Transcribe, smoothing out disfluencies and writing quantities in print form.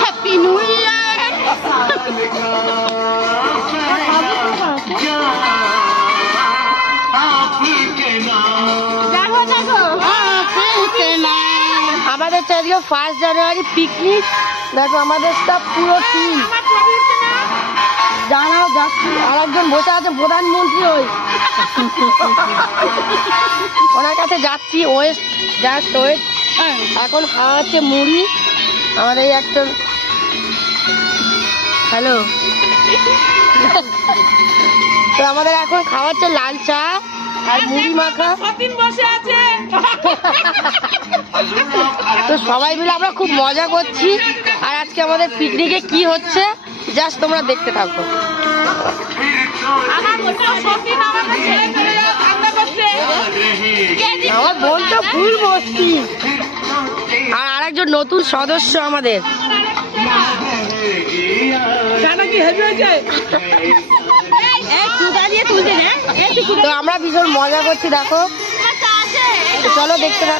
Happy new year. আমাদের আজকে 1 জানুয়ারি picnic. দেখো আমাদের স্টাফ পুরো টিম জানাও যাচ্ছি। আর একজন বসে আছে প্রধানমন্ত্রী, ওই ওনার কাছে যাচ্ছি। ওয়েস্ট জাস্ট ওয়েট। এখন খাওয়া হচ্ছে মুড়ি। আমাদের এই একটা হ্যালো তো আমাদের এখন খাওয়া হচ্ছে লাল চা আর মুড়ি মাখা। তো সবাই মিলে আমরা খুব মজা করছি। আর আজকে আমাদের পিকনিকে কি হচ্ছে জাস্ট তোমরা দেখতে থাকো। আমার বোন তো ফুল মস্তি। আর আরেকজন নতুন সদস্য আমাদের। তো আমরা ভীষণ মজা করছি দেখো। চলো দেখতে থাকো।